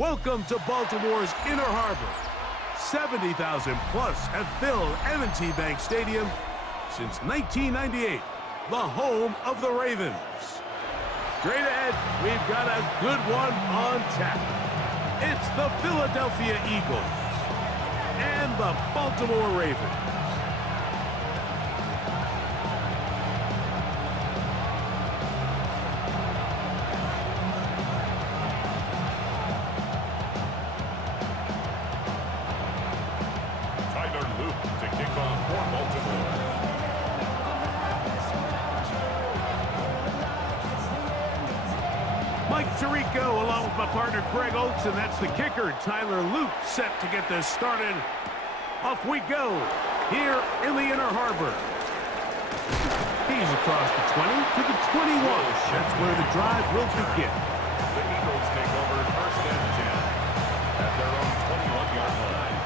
Welcome to Baltimore's Inner Harbor. 70,000 plus have filled M&T Bank Stadium since 1998, the home of the Ravens. Straight ahead, we've got a good one on tap. It's the Philadelphia Eagles and the Baltimore Ravens. Mike Tirico along with my partner Greg Oates, and that's the kicker, Tyler Luke, set to get this started. Off we go here in the Inner Harbor. He's across the 20 to the 21. That's where the drive will begin. The Eagles take over first and 10 at their own 21-yard line.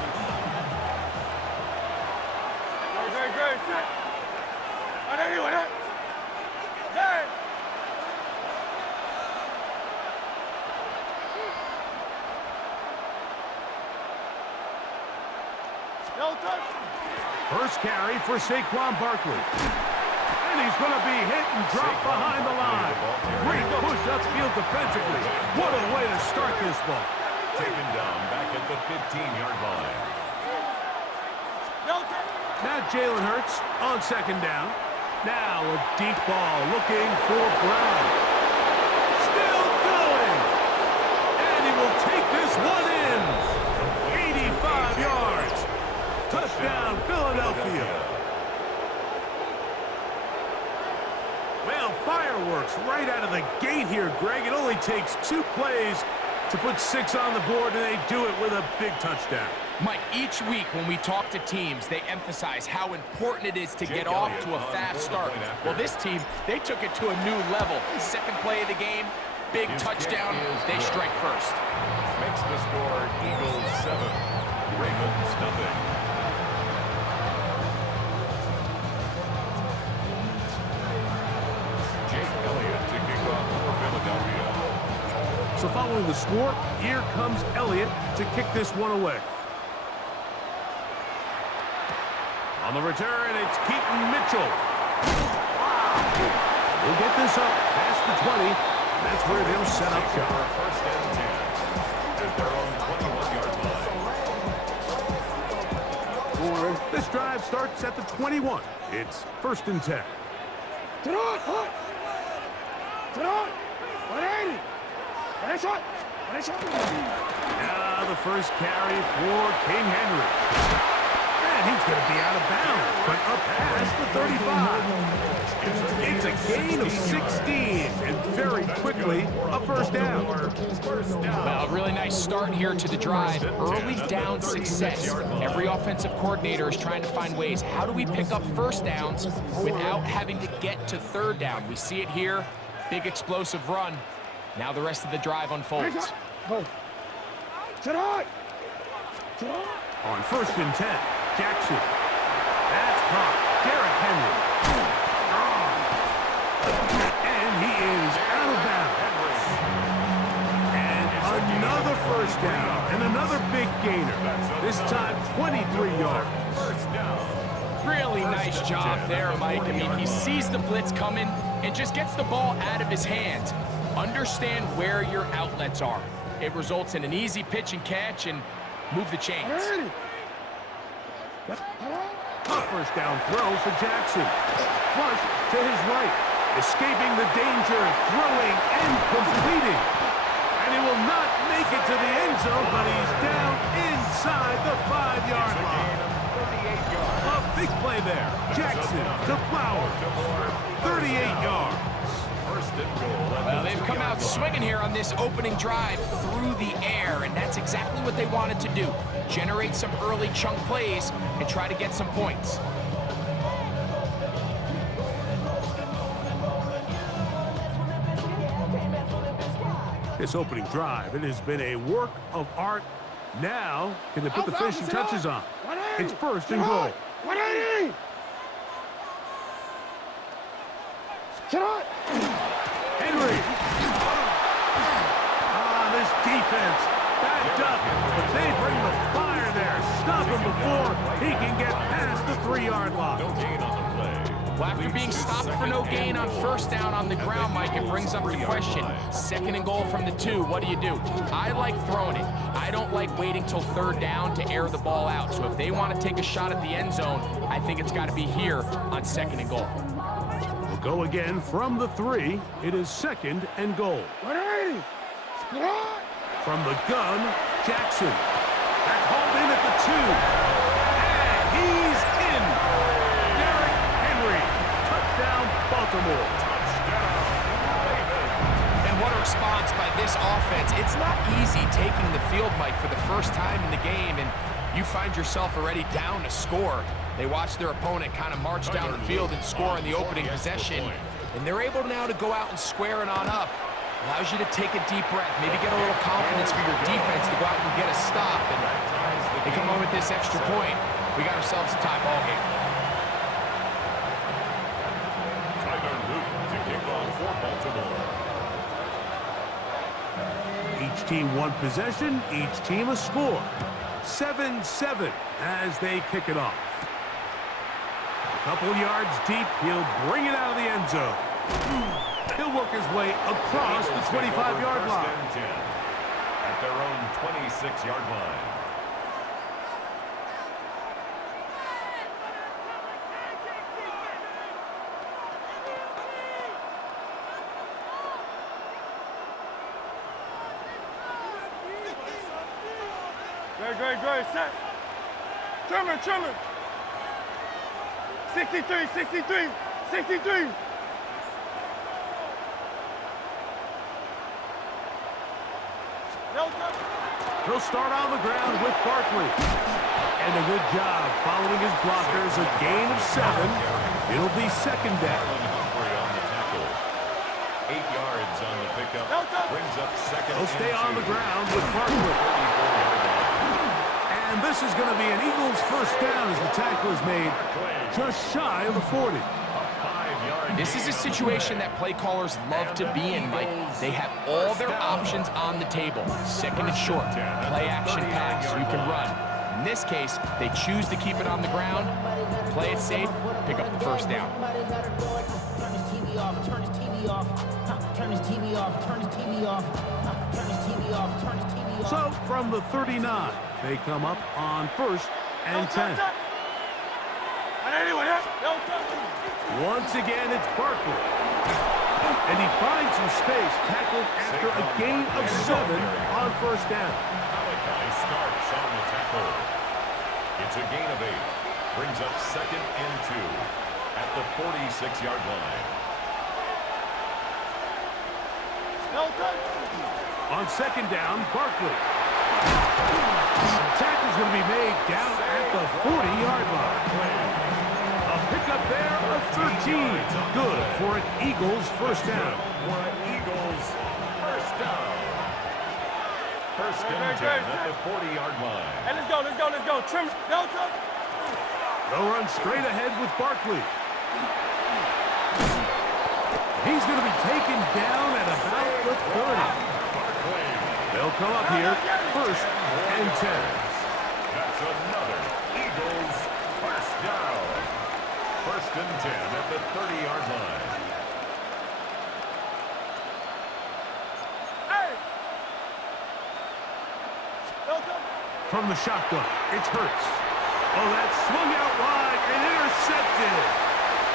First carry for Saquon Barkley. And he's going to be hit and dropped behind the line. Great push upfield defensively. What a way to start this ball. Taken down back at the 15-yard line. Now Jalen Hurts on second down. Now a deep ball looking for Brown. Still going. And he will take this one in. 85 yards. Touchdown, Philadelphia. Well, fireworks right out of the gate here, Greg. It only takes 2 plays to put 6 on the board, and they do it with a big touchdown. Mike, each week when we talk to teams, they emphasize how important it is to get off to a fast start. Well, this team, they took it to a new level. Second play of the game, big touchdown, they strike first. Makes the score Eagles 7, Ravens nothing. So following the score, here comes Elliott to kick this one away. On the return, it's Keaton Mitchell. We'll get this up past the 20, and that's where they'll set up shop. First and 10 at their own 21-yard line. This drive starts at the 21. It's first and 10. Now the first carry for King Henry. And he's going to be out of bounds, but up past the 35. It's a gain of 16, and very quickly, a first down. Well, a really nice start here to the drive. Early down success. Every offensive coordinator is trying to find ways. How do we pick up first downs without having to get to third down? We see it here. Big explosive run. Now the rest of the drive unfolds. On first and 10, Jackson. That's caught. Derrick Henry. And he is out of bounds. And another first down. And another big gainer. This time 23 yards. Really nice job there, Mike. I mean, he sees the blitz coming and just gets the ball out of his hands. Understand where your outlets are. It results in an easy pitch and catch and move the chains. A first down throw for Jackson. Flush to his right. Escaping the danger, throwing and completing. And he will not make it to the end zone, but he's down inside the 5-yard line. A big play there. Jackson to Flowers. 38 yards. Well, they've come out swinging here on this opening drive through the air, and that's exactly what they wanted to do. Generate some early chunk plays and try to get some points. This opening drive, it has been a work of art. Now, can they put the finishing touches on? It's first and goal. Henry. This defense but they bring the fire there. Stop him before he can get past the 3-yard line. No gain on the play. Well, after being stopped for no gain on first down on the ground, Mike, it brings up the question. 2nd and goal from the 2, what do you do? I like throwing it. I don't like waiting till 3rd down to air the ball out. So if they want to take a shot at the end zone, I think it's got to be here on 2nd and goal. We'll go again from the 3. It is 2nd and goal. From the gun, Jackson. That's hauled in at the 2. And he's in. Derrick Henry. Touchdown, Baltimore. And what a response by this offense. It's not easy taking the field, Mike, for the first time in the game, and you find yourself already down to score. They watch their opponent kind of march down the field and score in the opening possession, and they're able now to go out and square it on up. Allows you to take a deep breath, maybe get a little confidence for your defense to go out and get a stop, and they come home with this extra point. We got ourselves a tie ball game. To kick off for Baltimore. Each team one possession, each team a score. 7-7 as they kick it off. A couple yards deep, he'll bring it out of the end zone. He'll work his way across the 25-yard line. At their own 26-yard line. Great, set. Trimmer. 63. He'll start on the ground with Barkley. And a good job following his blockers. A gain of 7. It'll be 2nd down. On the tackle. 8 yards on the pickup. Brings up 2nd. He'll stay on the ground with Barkley. And this is going to be an Eagles first down as the tackle is made just shy of the 40. This is a situation that play callers love to be in, Mike. They have all their options on the table. 2nd and short, play action pass, you can run. In this case, they choose to keep it on the ground, play it safe, pick up the first down. So from the 39, they come up on 1st and 10. Once again, it's Barkley. And he finds some space, tackled after a gain of 7 on 1st down. Malachi starts on the tackle. It's a gain of 8. Brings up 2nd and 2 at the 46-yard line. On 2nd down, Barkley. The tackle's going to be made down at the 40-yard line. A pickup there of 13. Good for an Eagles first down. For an Eagles first down. 1st and 10 at the 40-yard line. Hey, let's go. Trim. They'll run straight ahead with Barkley. He's going to be taken down at about the 30. They'll come up here 1st and 10. That's another Eagles first down. 1st and 10 at the 30-yard line. From the shotgun, it's Hurts. Oh, that's swung out wide and intercepted.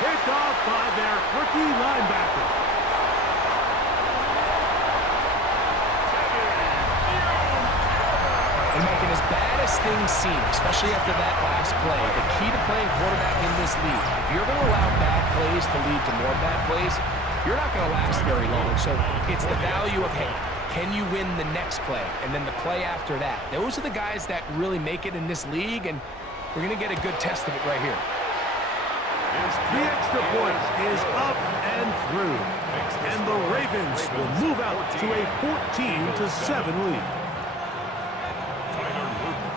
Picked off by their rookie linebacker. And making as bad as things seem, especially after that last play, the key to playing quarterback in this league, if you're going to allow bad plays to lead to more bad plays, you're not going to last very long. So it's the value of, hey, can you win the next play? And then the play after that. Those are the guys that really make it in this league, and we're going to get a good test of it right here. The extra point is up and through. And the Ravens will move out to a 14-7 lead.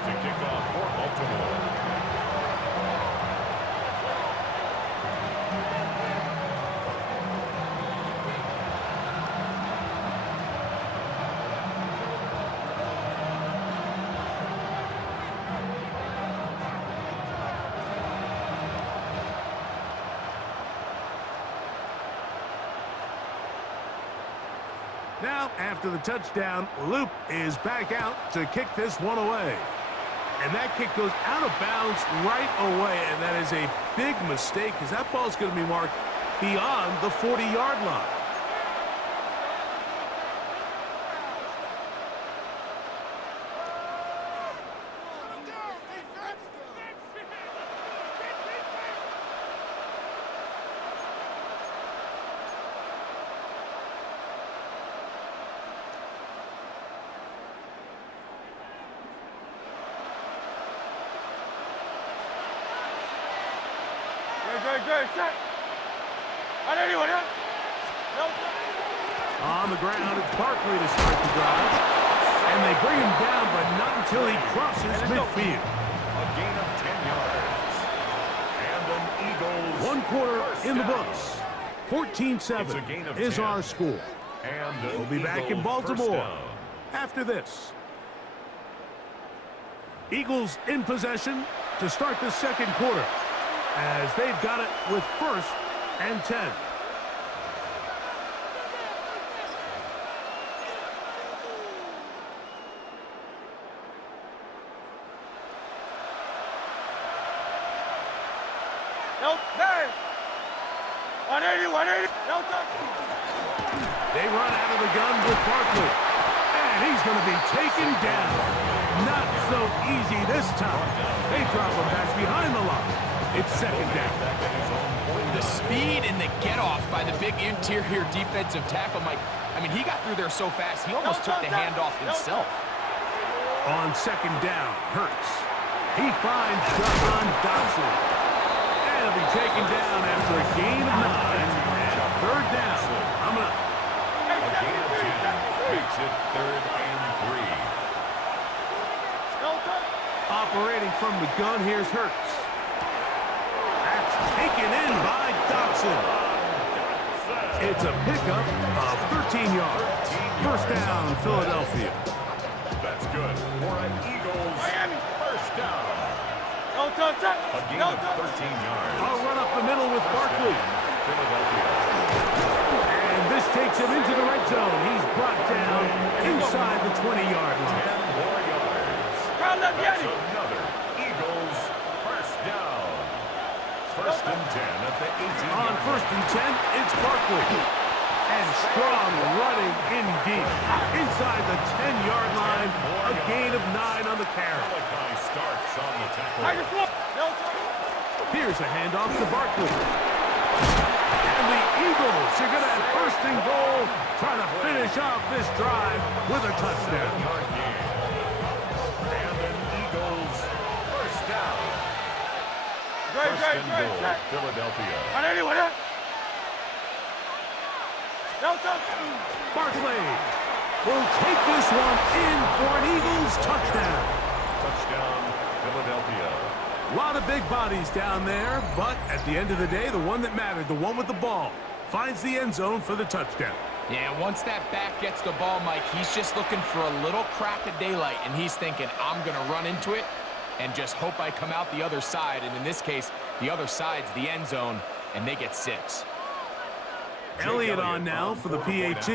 To kick off for Baltimore. Now, after the touchdown, Loop is back out to kick this one away. And that kick goes out of bounds right away, and that is a big mistake because that ball is going to be marked beyond the 40-yard line. Good, set. On anyone, huh? No. On the ground, it's Barkley to start the drive. And they bring him down, but not until he crosses midfield. A gain of 10 yards. And an Eagles 1 quarter in the down. books. 14-7 is 10. our score. And an We'll be back in Eagles first Baltimore down. after this. Eagles in possession to start the second quarter, as they've got it with 1st and 10. Nope, there. 180, 180. No touch. They run out of the gun with Barkley, and he's going to be taken down. Not so easy this time. They drop him back behind the line. It's 2nd down. The speed and the get-off by the big interior defensive tackle, Mike. I mean, he got through there so fast, he almost took the handoff himself. On 2nd down, Hurts. He finds John Dotson. And he'll be taken down after a gain of 9. And 3rd down. Coming up. A gain of 10 makes it 3rd and 3. No touch. Operating from the gun, here's Hurts. That's taken in by Dotson. It's a pickup of 13 yards. 1st down, Philadelphia. That's good for an Eagles Miami. first down. No touch, set. A gain No of touch. 13 yards. A run up the middle with Barkley. Philadelphia. And this takes him into the red zone. He's brought down inside the 20-yard line. 10 more yards. Crowd left, That's Yeti. another Eagles first down. 1st and 10 at the 18. On 1st and 10, it's Barkley. And strong running in deep. Inside the 10-yard line, a gain of 9 on the carry. Malachi starts on the tackle. Tiger flip. No touch. Here's a handoff to Barkley. And the Eagles are going to have 1st and goal, trying to finish off this drive with a touchdown. Yard gain. And an Eagles first down. Great, 1st and goal, set. Philadelphia. On anyone, huh? No touch. Barkley will take this one in for an Eagles touchdown. Touchdown, Philadelphia. A lot of big bodies down there, but at the end of the day, the one that mattered, the one with the ball, finds the end zone for the touchdown. Yeah, once that back gets the ball, Mike, he's just looking for a little crack of daylight, and he's thinking, I'm going to run into it and just hope I come out the other side. And in this case, the other side's the end zone, and they get 6. Elliott on now for the PAT.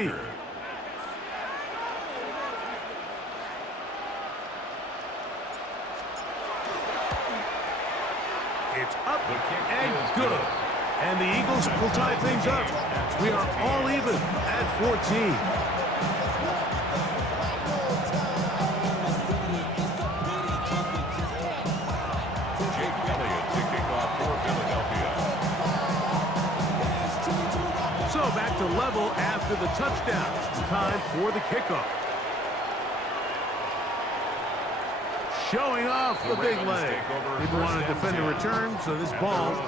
It's up and good. And the Eagles will tie things up. We are all even at 14. So back to level after the touchdown. Time for the kickoff. Showing off the big leg. People want to defend the return, so this ball is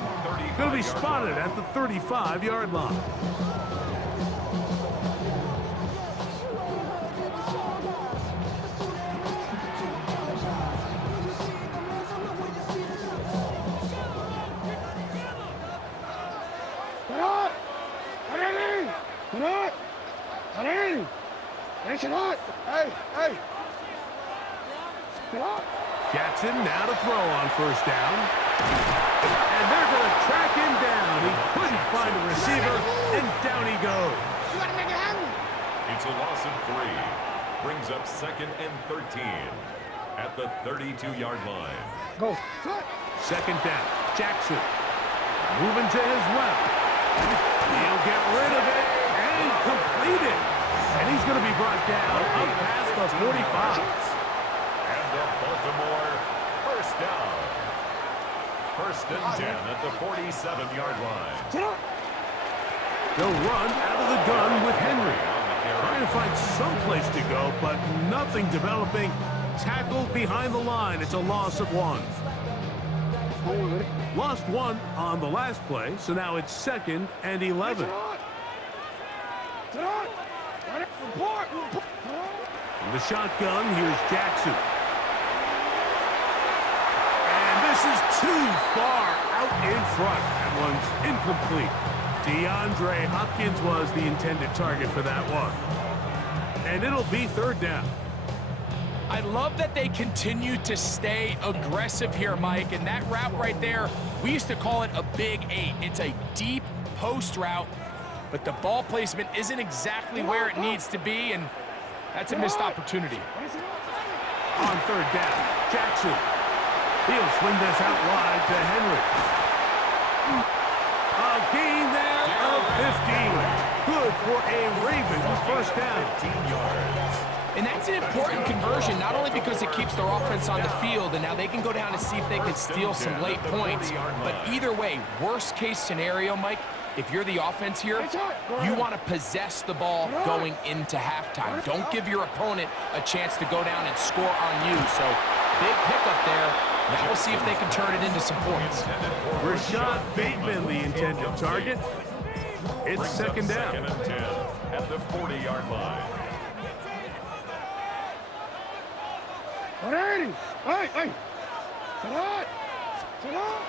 going to be spotted at the 35-yard line. Jackson now to throw on 1st down. And they're going to track him down. He couldn't find a receiver, and down he goes. It's a loss of 3. Brings up 2nd and 13 at the 32-yard line. Go. Second down. Jackson moving to his left. He'll get rid of it and complete it. And he's going to be brought down up past the 45. And the Baltimore first down. 1st and 10 at the 47-yard line. They'll run out of the gun with Henry. Trying to find some place to go, but nothing developing. Tackled behind the line. It's a loss of 1. Lost 1 on the last play, so now it's 2nd and 11. In the shotgun, here's Jackson. And this is too far out in front. That one's incomplete. DeAndre Hopkins was the intended target for that one. And it'll be 3rd down. I love that they continue to stay aggressive here, Mike, and that route right there, we used to call it a big 8. It's a deep post route, but the ball placement isn't exactly where it needs to be, and that's a missed opportunity. On 3rd down, Jackson. He'll swing this out wide to Henry. A gain there of 15. Good for a Ravens first down. 15 yards. And that's an important conversion, not only because it keeps their offense on the field, and now they can go down and see if they can steal some late points. But either way, worst case scenario, Mike, if you're the offense here, you want to possess the ball going into halftime. Don't give your opponent a chance to go down and score on you. So big pickup there. Now we'll see if they can turn it into some points. Rashad Bateman, the intended target. It's 2nd down. 2nd and 10 at the 40-yard line.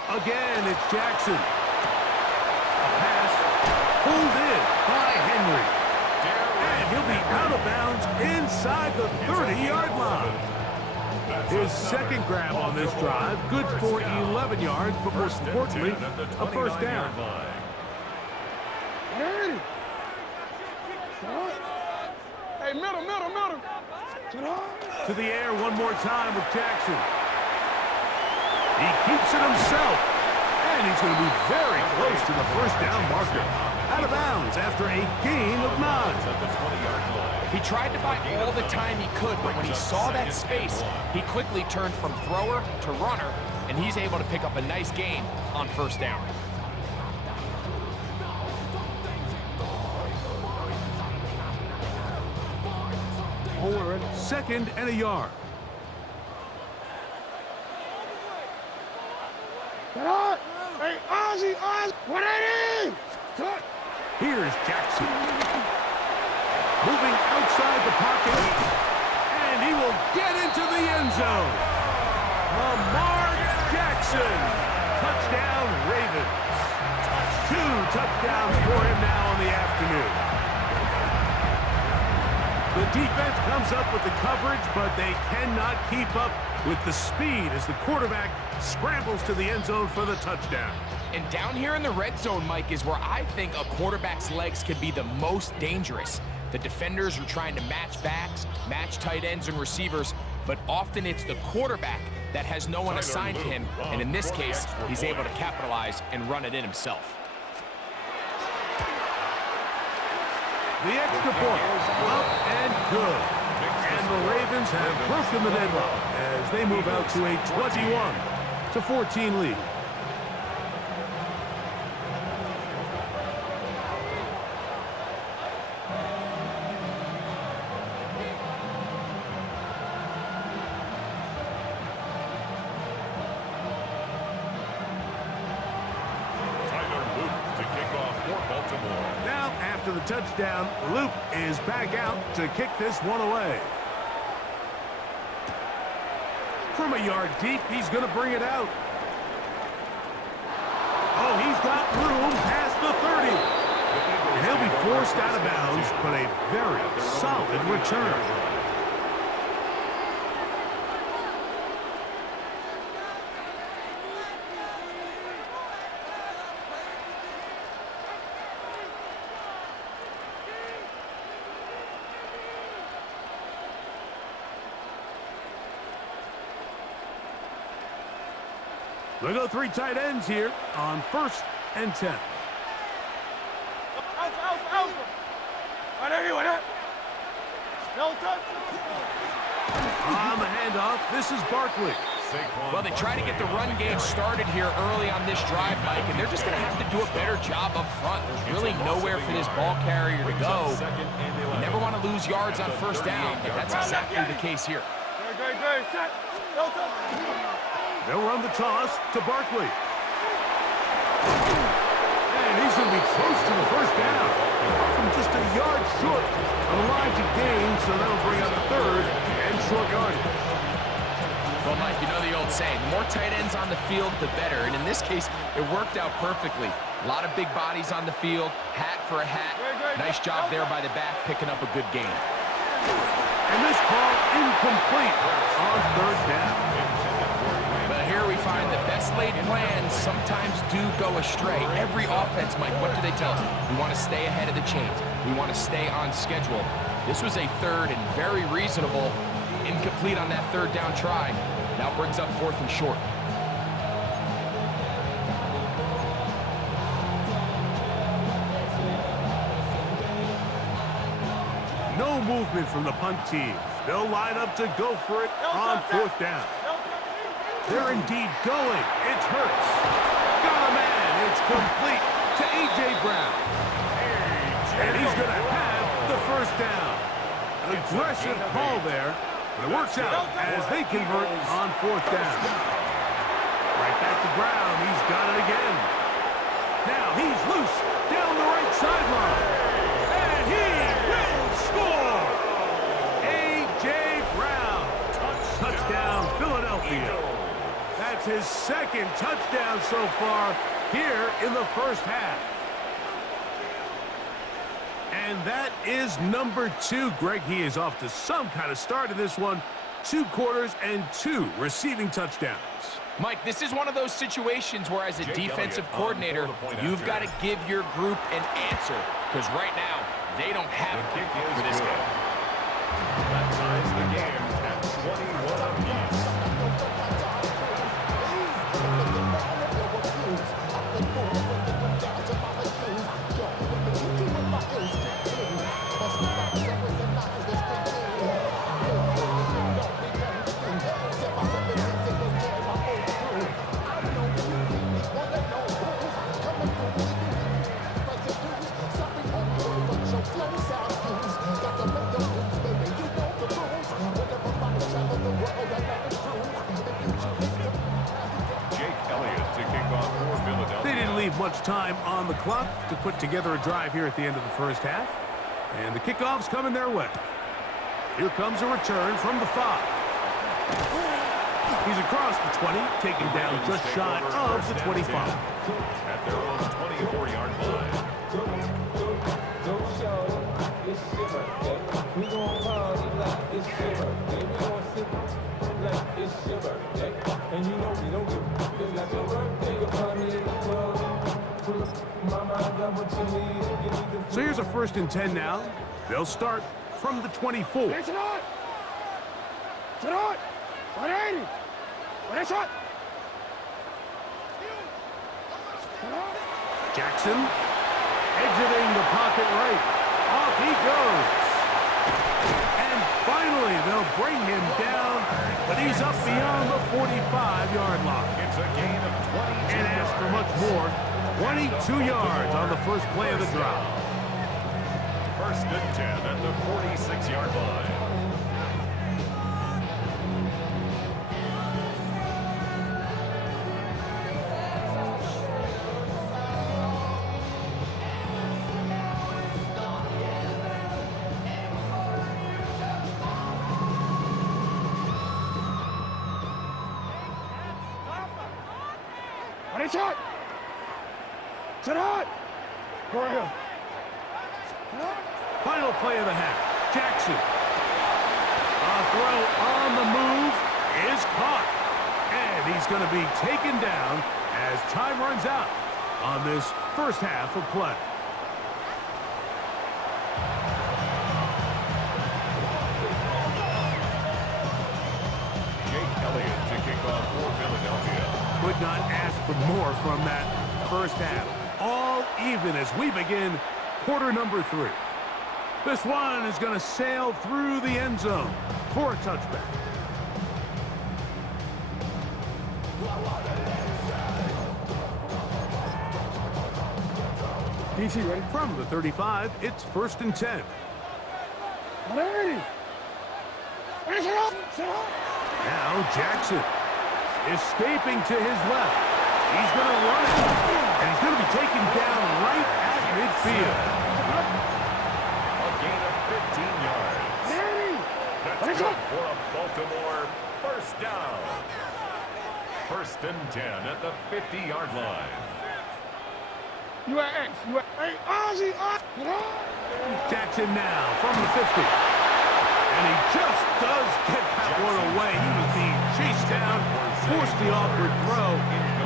Again, it's Jackson. A pass pulled in by Henry. And he'll be out of bounds inside the 30-yard line. His 2nd grab on this drive, good for 11 yards, but most importantly, a first down. Hey, middle. To the air one more time with Jackson. He keeps it himself. And he's going to be very close to the first down marker. Out of bounds after a gain of 9. At the 20-yard line. He tried to buy all the time he could, but when he saw that space, he quickly turned from thrower to runner, and he's able to pick up a nice gain on first down. Second and a yard. Hey, Ozzy, what it is? Here's Jackson. Moving outside the pocket. And he will get into the end zone. Lamar Jackson. Touchdown, Ravens. 2 touchdowns for him now in the afternoon. The defense comes up with the coverage, but they cannot keep up with the speed as the quarterback scrambles to the end zone for the touchdown. And down here in the red zone, Mike, is where I think a quarterback's legs can be the most dangerous. The defenders are trying to match backs, match tight ends and receivers, but often it's the quarterback that has no one assigned to him, and in this case, he's able to capitalize and run it in himself. The extra point, up and good. And the Ravens have broken the deadlock as they move out to a 21-14 lead. After the touchdown, Luke is back out to kick this one away. From a yard deep, he's going to bring it out. Oh, he's got room past the 30. And he'll be forced out of bounds, but a very solid return. They go 3 tight ends here on 1st and 10. On the handoff, this is Barkley. Well, they try to get the run game started here early on this drive, Mike, and they're just going to have to do a better job up front. There's really nowhere for this ball carrier to go. You never want to lose yards on 1st down, but that's exactly the case here. They'll run the toss to Barkley. And he's going to be close to the 1st down. Just a yard short of the line to gain, so that'll bring up 3rd and short yardage. Well, Mike, you know the old saying, the more tight ends on the field, the better. And in this case, it worked out perfectly. A lot of big bodies on the field, hat for a hat. Nice job there by the back, picking up a good gain. And this ball incomplete on 3rd down. But here we find the best laid plans sometimes do go astray. Every offense, Mike, what do they tell us? We want to stay ahead of the chains. We want to stay on schedule. This was a 3rd and very reasonable. Incomplete on that 3rd down try. Now brings up 4th and short. No movement from the punt team. They'll line up to go for it on 4th down. They're indeed going. It's Hurts. Got a man. It's complete to A.J. Brown. And he's going to have the 1st down. An aggressive call there. But it works out as they convert on 4th down. Right back to Brown. He's got it again. Now he's loose down the right sideline. And he will score. A.J. Brown. Touchdown, Philadelphia. That's his 2nd touchdown so far here in the 1st half. And that is number 2. Greg, he is off to some kind of start in this one. 2 quarters and 2 receiving touchdowns. Mike, this is one of those situations where as a defensive coordinator, you've got to give your group an answer. Because right now, they don't have it for this game. That ties the game at 21 apiece. Much time on the clock to put together a drive here at the end of the 1st half. And the kickoff's coming their way. Here comes a return from the 5. He's across the 20, taken down just shy of the 25. At their own 24-yard line. And you know we don't give a like your birthday. You'll find me in the club. So here's a 1st and 10 now. They'll start from the 24. It's not. It's not. 180. What is it? Jackson exiting the pocket right. Off he goes. And finally, they'll bring him down, but he's up beyond the 45-yard line. It's a gain of 20. And ask for much more. 22 yards on the first play of the drive. 1st and 10 at the 46-yard line. What is it? Sit out! Go ahead. Final play of the half. Jackson. A throw on the move is caught. And he's going to be taken down as time runs out on this 1st half of play. Jake Elliott to kick off for Philadelphia. Could not ask for more from that first half. All even as we begin quarter number 3. This one is going to sail through the end zone for a touchback. DC, ready? From the 35, it's 1st and 10. Ready? Set up! Set up! Now Jackson escaping to his left. He's going to run it, and he's going to be taken down right at midfield. A gain of 15 yards. Ready? That's good for a Baltimore first down. 1st and 10 at the 50-yard line. You at X. You at X. Ozzy, Jackson now from the 50. And he just does get that one away. He was being chased down, forced the awkward throw.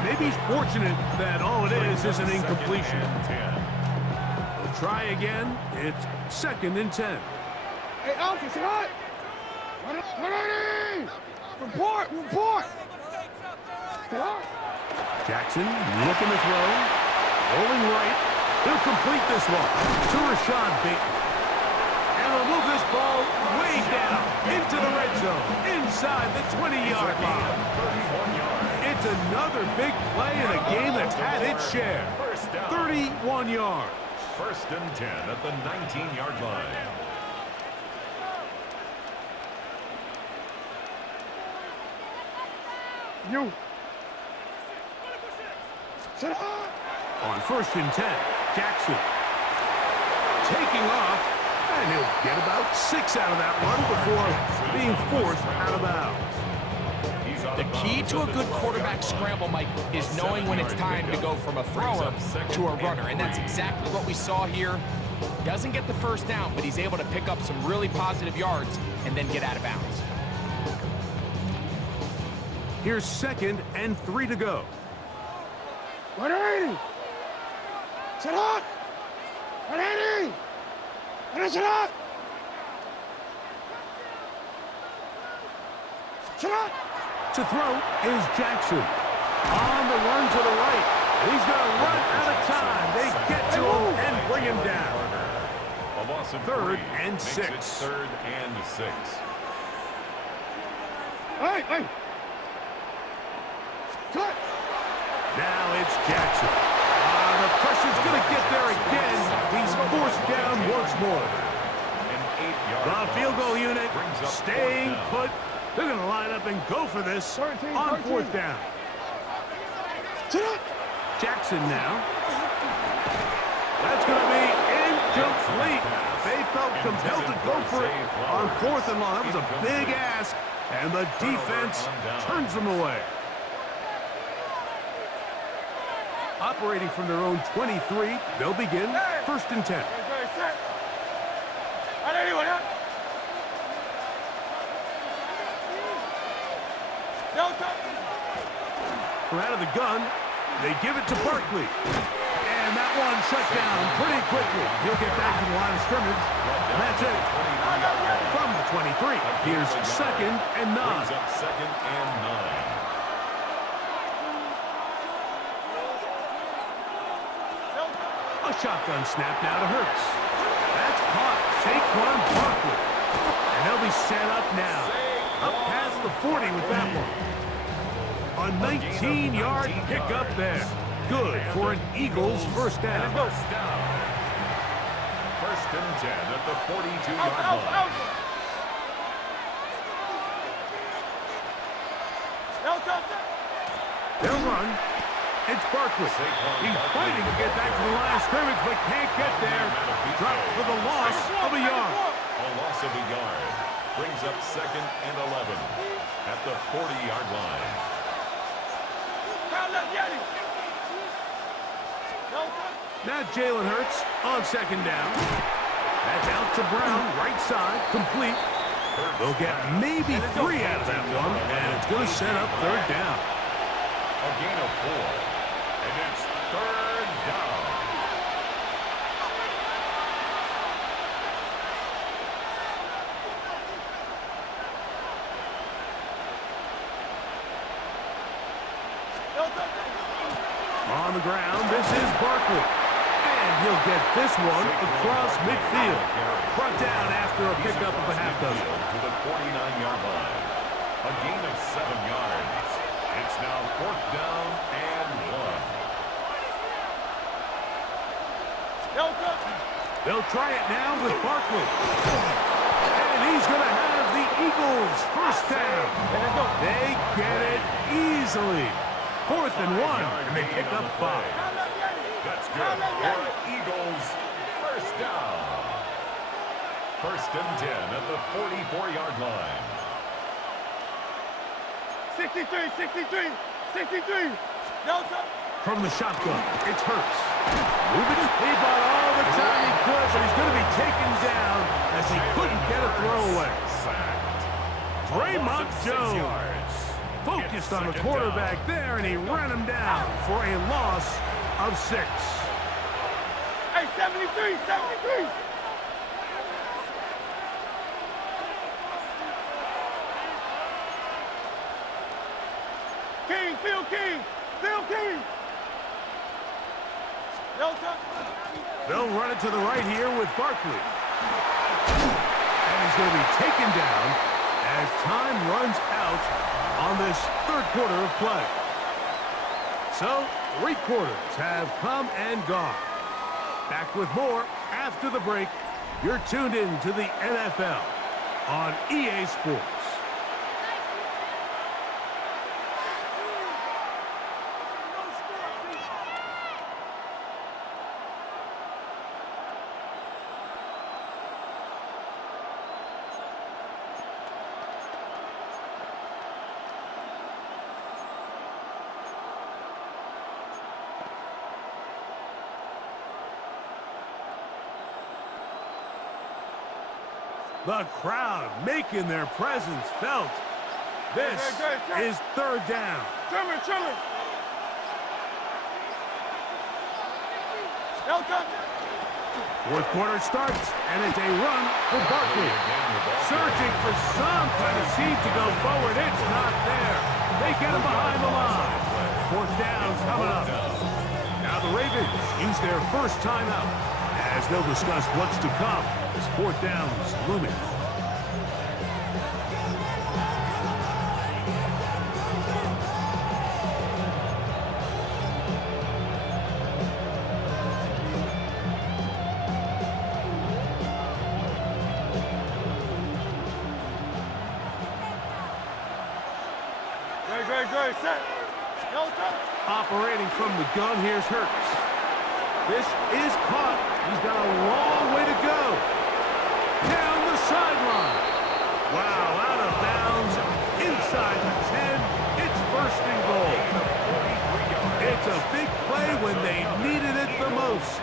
Maybe he's fortunate that all it is an incompletion. We'll try again. It's 2nd and 10. Hey, Alfie, sit up! Ready? Report! Report! Sit up! Jackson looking to throw. Rolling right. He'll complete this one to Rashad Bateman. And they'll move this ball way down into the red zone, inside the 20-yard line. It's another big play in a game that's had its share. 31 yards. 1st and 10 at the 19-yard line. You. Sit up! On 1st and 10, Jackson taking off, and he'll get about 6 out of that run before being forced out of bounds. The key to a good quarterback scramble, Mike, is knowing when it's time to go from a thrower to a runner, and that's exactly what we saw here. Doesn't get the first down, but he's able to pick up some really positive yards and then get out of bounds. Here's 2nd and 3 to go. Ready? Sit up! Ready? Ready, sit up! Sit up! To throw is Jackson. On the run to the right. He's going to run out of time. They get to him and bring him down. A loss of 3rd 3 and makes 6. it 3rd and 6. Hey! Cut! Now it's Jackson. The pressure's going to get there again. He's forced down once more. The field goal unit staying put. They're going to line up and go for this on 4th down. Jackson now. That's going to be incomplete. They felt compelled to go for it on 4th and long. That was a big ask, and the defense turns them away. Operating from their own 23, they'll begin 1st and 10. From out of the gun, they give it to Barkley. And that one shut down pretty quickly. He'll get back to the line of scrimmage. And that's it. From the 23, here's 2nd and 9. Brings up 2nd and 9. A shotgun snap now to Hurts. That's caught. Saquon Barkley. And they'll be set up now. Up past the 40 with that one. A 19-yard pickup there. Good for an Eagles first down. 1st and 10 at the 42-yard line. They'll run. It's Barkley. He's fighting to get back to the line of scrimmage, but can't get there. Dropped for the loss of a yard. A loss of a yard. Brings up 2nd and 11 at the 40-yard line. Now Jalen Hurts on 2nd down. That's out to Brown, right side, complete. They'll get maybe 3 out of that one, and it's going to set up 3rd down. A gain of 4, and it's 3rd down. ground. This is Barkley. And he'll get this one across midfield. Brought down after a pickup of a half dozen. To the 49-yard line. A gain of 7 yards. It's now 4th down and 1. They'll try it now with Barkley. And he's going to have the Eagles first down. They get it easily. 4th and 1, and they pick up 5. That's good for Eagles. First down. 1st and 10 at the 44-yard line. 63, 63, 63. From the shotgun, it's Hurts. Moving. He bought all the time he could, but he's going to be taken down as he couldn't get a throwaway. Draymond Jones focused on the quarterback there, and he ran him down for a loss of 6. Hey, 73, 73. King, Phil King, Phil King. They'll run it to the right here with Barkley. And he's going to be taken down as time runs out on this 3rd quarter of play. So, 3 quarters have come and gone. Back with more after the break. You're tuned in to the NFL on EA Sports. The crowd making their presence felt. This is 3rd down. German. 4th quarter starts, and it's a run for Barkley. Searching for some kind of seed to go forward. It's not there. They get him behind the line. 4th down's coming up. Now the Ravens use their first timeout as they'll discuss what's to come as 4th down's looming. Great, set. Operating from the gun, here's Hurts. This is caught. He's got a long way to go. Down the sideline. Wow, out of bounds. Inside the 10. It's 1st and goal. It's a big play when they needed it the most.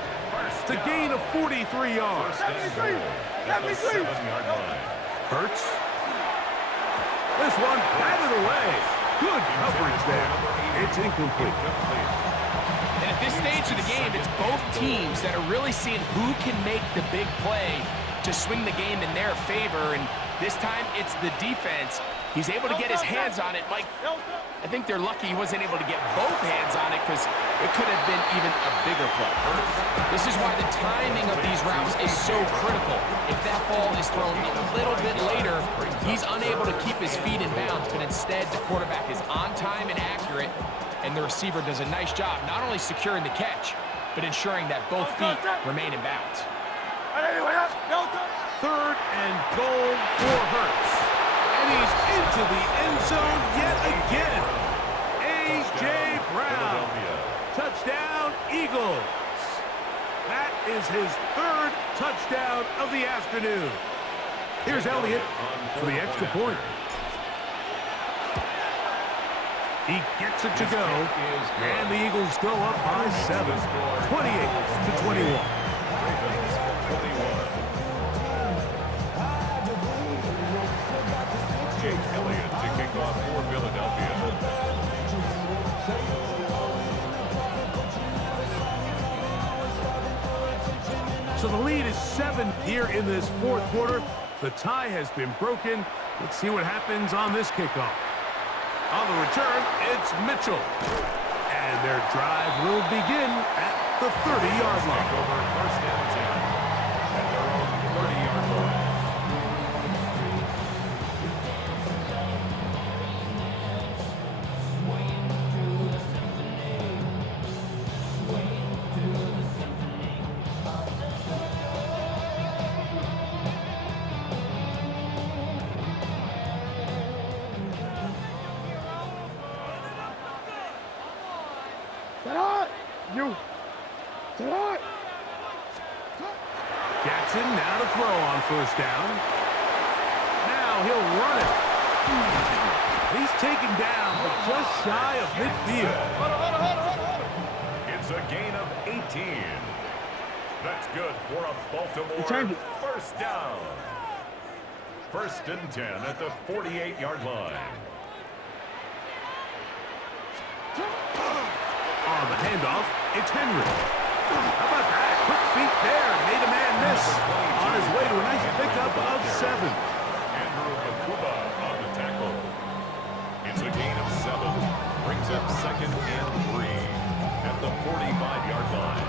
To gain of 43 yards. 73. Hurts. This one batted away. Good coverage there. It's incomplete. And at this stage of the game, it's both teams that are really seeing who can make the big play to swing the game in their favor. And this time, it's the defense. He's able to get his hands on it. Mike, I think they're lucky he wasn't able to get both hands on it because it could have been even a bigger play. This is why the timing of these routes is so critical. If that ball is thrown a little bit later, he's unable to keep his feet in bounds, but instead the quarterback is on time and accurate, and the receiver does a nice job not only securing the catch, but ensuring that both feet remain in bounds. 3rd and goal for Hurts. And he's into the end zone yet again. A.J. Brown. Touchdown, Eagles. That is his 3rd touchdown of the afternoon. Here's Elliott for the extra point. He gets it to go, and the Eagles go up by 7, 28-21. Jake Elliott to kick off for Philadelphia. So the lead is 7 here in this 4th quarter. The tie has been broken. Let's see what happens on this kickoff. On the return, it's Mitchell. And their drive will begin at the 30-yard line. Over first and 10 at their own 30-yard line. Jackson now to throw on first down. Now he'll run it. He's taken down, but just shy of midfield. It's a gain of 18. That's good for a Baltimore first down. First and 10 at the 48-yard line. On the handoff, it's Henry. How about that? Quick feet there. Made a man miss. On his way to a nice pickup of 7. Andrew Akuba on the tackle. It's a gain of 7. Brings up second and 3 at the 45-yard line.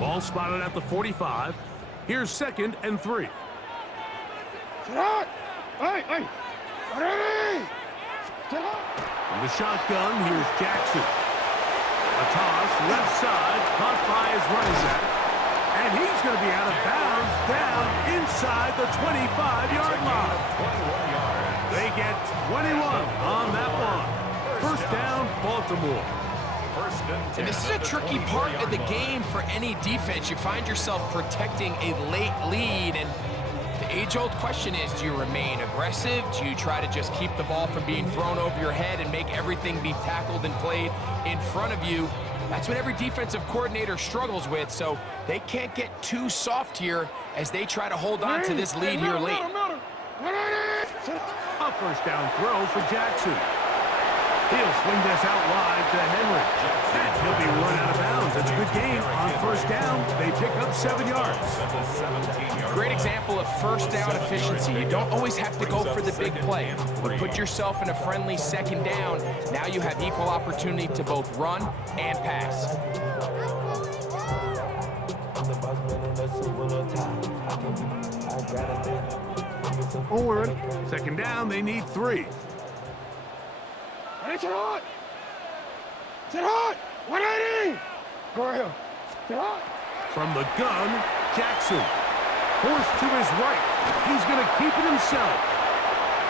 Ball spotted at the 45. Here's second and 3. Hey! Ready! From the shotgun, here's Jackson. A toss, left side, caught by his running back. And he's going to be out of bounds down inside the 25-yard line. 21 yards. They get 21 on that one. First down, Baltimore. First and 10 And this is a at the tricky part of the 24-yard line. game for any defense. You find yourself protecting a late lead, and the age-old question is, do you remain aggressive? Do you try to just keep the ball from being thrown over your head and make everything be tackled and played in front of you? That's what every defensive coordinator struggles with, so they can't get too soft here as they try to hold on to this lead here late. A first down throw for Jackson. He'll swing this out wide to Henry. And he'll be run out of bounds. It's a good game. On first down, they pick up 7 yards. Great example of first down efficiency. You don't always have to go for the big play, but put yourself in a friendly second down. Now you have equal opportunity to both run and pass. Oh, we're ready. Second down, they need 3. Hey, sit hot! Sit hot! 180! Go right here. Sit hot! From the gun, Jackson. Forced to his right. He's going to keep it himself.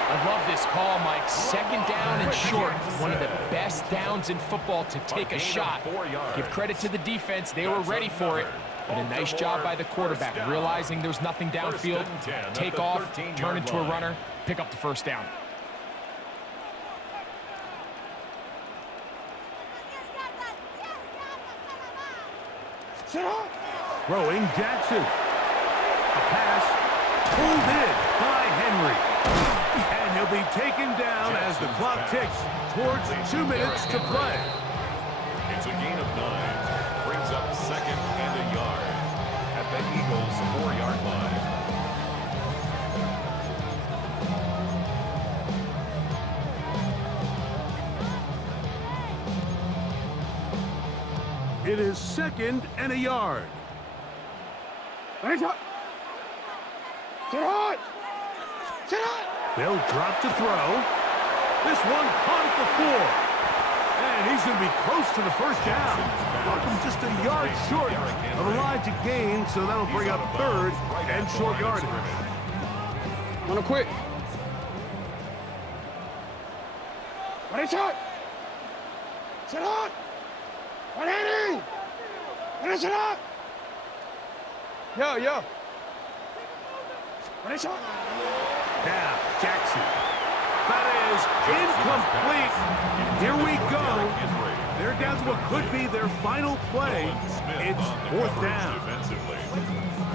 I love this call, Mike. Second down and short. One of the best downs in football to take a shot. Give credit to the defense. They were ready for it. But a nice job by the quarterback, realizing there's nothing downfield. Take off, turn into a runner, pick up the first down. Throwing Jackson. A pass pulled in by Henry. And he'll be taken down as the clock ticks towards 2 minutes to play. It's a gain of 9. Brings up second and a yard at the Eagles' 4-yard line. It is second and a yard. Hey, sit hot! Sit hot! Sit hot! They'll drop to throw. This one caught at the 4. And he's going to be close to the first down. Welcome just a yard short of a line to gain, so that'll bring up third and short yardage. Wanna quit? Ready, shot! Sit hot! 180! Ready, sit hot! Yo. Ready, shot! Now, Jackson. That is incomplete. Here we go. They're down to what could be their final play. It's fourth down.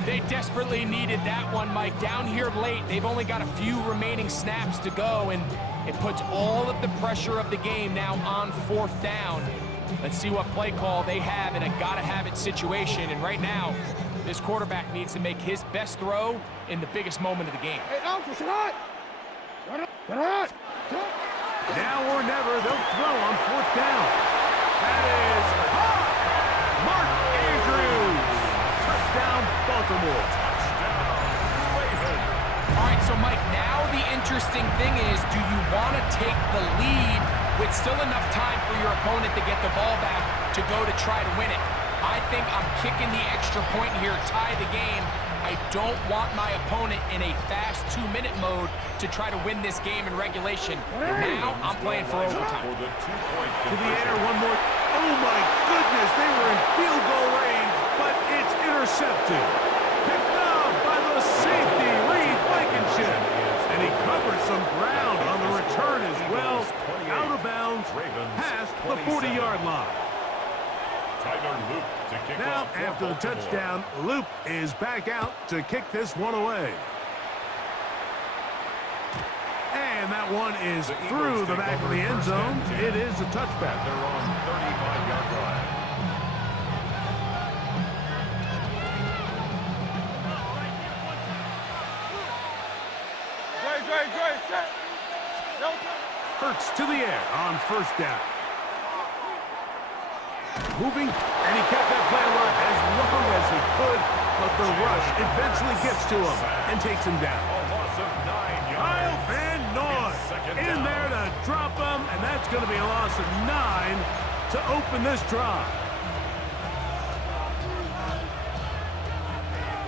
They desperately needed that one, Mike. Down here late, they've only got a few remaining snaps to go, and it puts all of the pressure of the game now on fourth down. Let's see what play call they have in a gotta-have-it situation, and right now, This quarterback needs to make his best throw in the biggest moment of the game. Hey, Alpha, sit hot! Sit hot! Now or never, they'll throw on 4th down. That is hot! Mark Andrews! Touchdown, Baltimore. All right, so Mike, now the interesting thing is, do you want to take the lead with still enough time for your opponent to get the ball back to go to try to win it? I think I'm kicking the extra point here, tie the game. I don't want my opponent in a fast 2-minute mode to try to win this game in regulation. Now I'm playing for overtime. To the air, one more. Oh my goodness, they were in field goal range, but it's intercepted. Picked off by the safety, Reed Blankenship. And he covered some ground on the return as well. Out of bounds, past the 40-yard line. Now, after the touchdown, Loop is back out to kick this one away. And that one is through the back of the end zone. It is a touchback. They're on 35-yard line. Great, set. Hurts to the air on 1st down. Moving, and he kept that play alive as long as he could, but the rush eventually gets to him and takes him down. A loss of 9 yards. Kyle Van Noy in there to drop him, and that's going to be a loss of 9 to open this drive.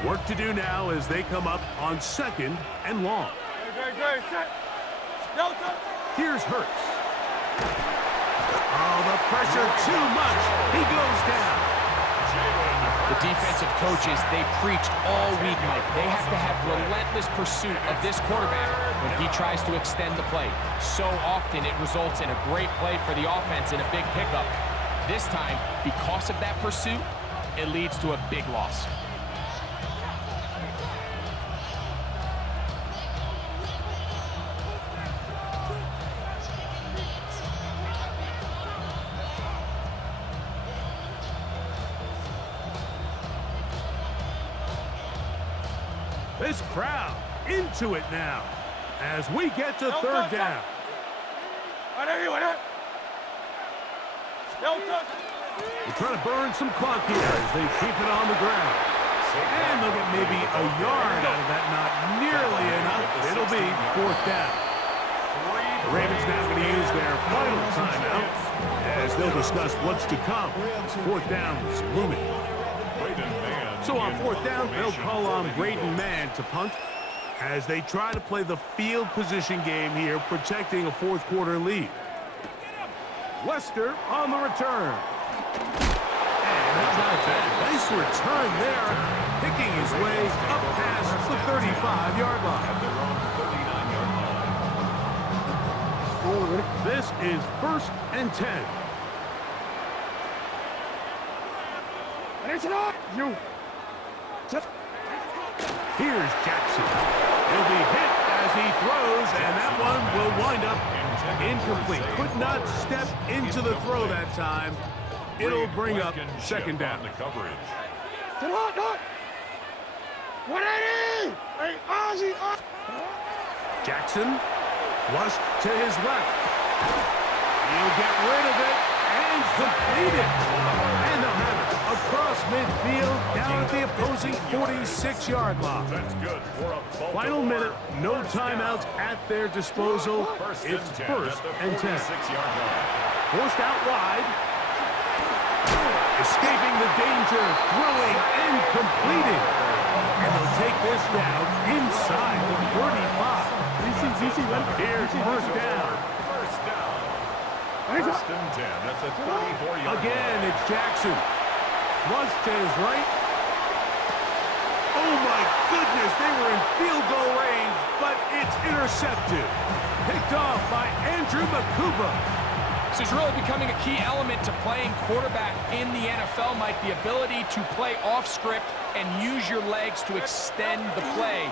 Work to do now as they come up on 2nd and long. Great, set. Delta. Here's Hurts. Oh, the pressure too much. He goes down. The defensive coaches, they preached all week, Mike. They have to have relentless pursuit of this quarterback when he tries to extend the play. So often it results in a great play for the offense and a big pickup. This time, because of that pursuit, it leads to a big loss. This crowd into it now as we get to 3rd down. They're trying to burn some clock here as they keep it on the ground. And they'll get maybe a yard out of that, not nearly enough. It'll be 4th down. The Ravens now going to use their final timeout as they'll discuss what's to come. 4th down is looming. So on 4th down, they'll call on Braden Mann to punt as they try to play the field position game here, protecting a 4th quarter lead. Lester on the return. And that's not bad. Nice return there, picking his way up past the 35-yard line. This is 1st and 10. You. Here's Jackson. He'll be hit as he throws, and that one will wind up incomplete. Could not step into the throw that time. It'll bring up 2nd down. The coverage. Sit hot. 180. Hey, Ozzy. Jackson flushed to his left. He'll get rid of it and complete it. And they'll have it across midfield down at the opposing 46-yard line. That's good for a Baltimore. Final minute, no timeouts at their disposal. It's 1st and 10. 46-yard line. Forced out wide. Escaping the danger, throwing and completing. And they'll take this down inside the 35. Here's 1st down. First and 10 at the 34-yard line. Again, it's Jackson. Flush to his right. Oh my goodness, they were in field goal range, but it's intercepted. Picked off by Andrew Makuba. This is really becoming a key element to playing quarterback in the NFL, Mike, the ability to play off script and use your legs to extend the play.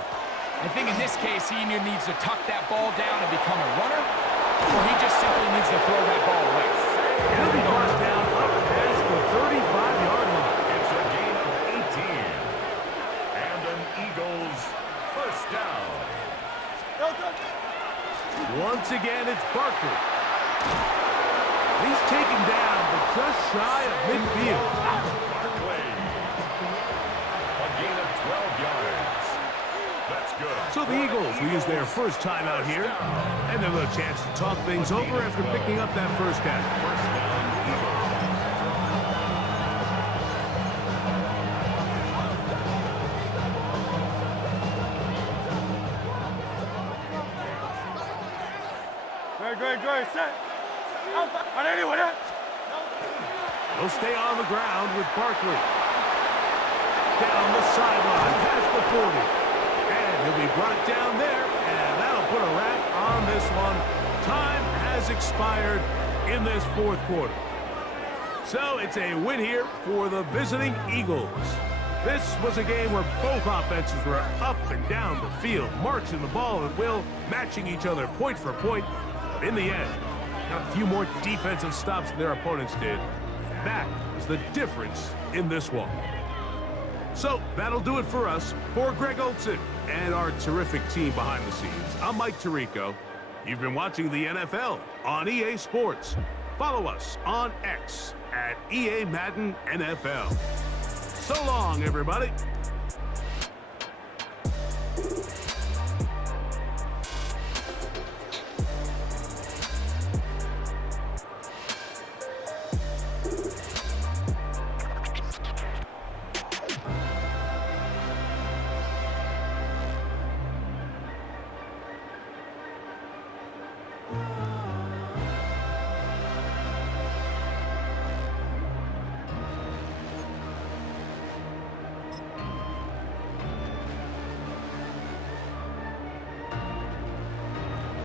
I think in this case, he either needs to tuck that ball down and become a runner, or he just simply needs to throw that ball away. He'll be brought down up past the 35-yard line. It's a gain of 18. Once again, it's Barkley. He's taken down, but just shy of midfield. Barkley. A gain of 12 yards. That's good. So the Eagles will use their first time out here, and they'll have a chance to talk things over after picking up that first down. Good, set. He'll stay on the ground with Barkley. Down the sideline, past the 40. And he'll be brought down there, and that'll put a wrap on this one. Time has expired in this fourth quarter. So it's a win here for the visiting Eagles. This was a game where both offenses were up and down the field, marching the ball at will, matching each other point for point. But in the end, got a few more defensive stops than their opponents did. That was the difference in this one. So that'll do it for us. For Greg Olson and our terrific team behind the scenes, I'm Mike Tirico. You've been watching the NFL on EA Sports. Follow us on X at EA Madden NFL. So long, everybody.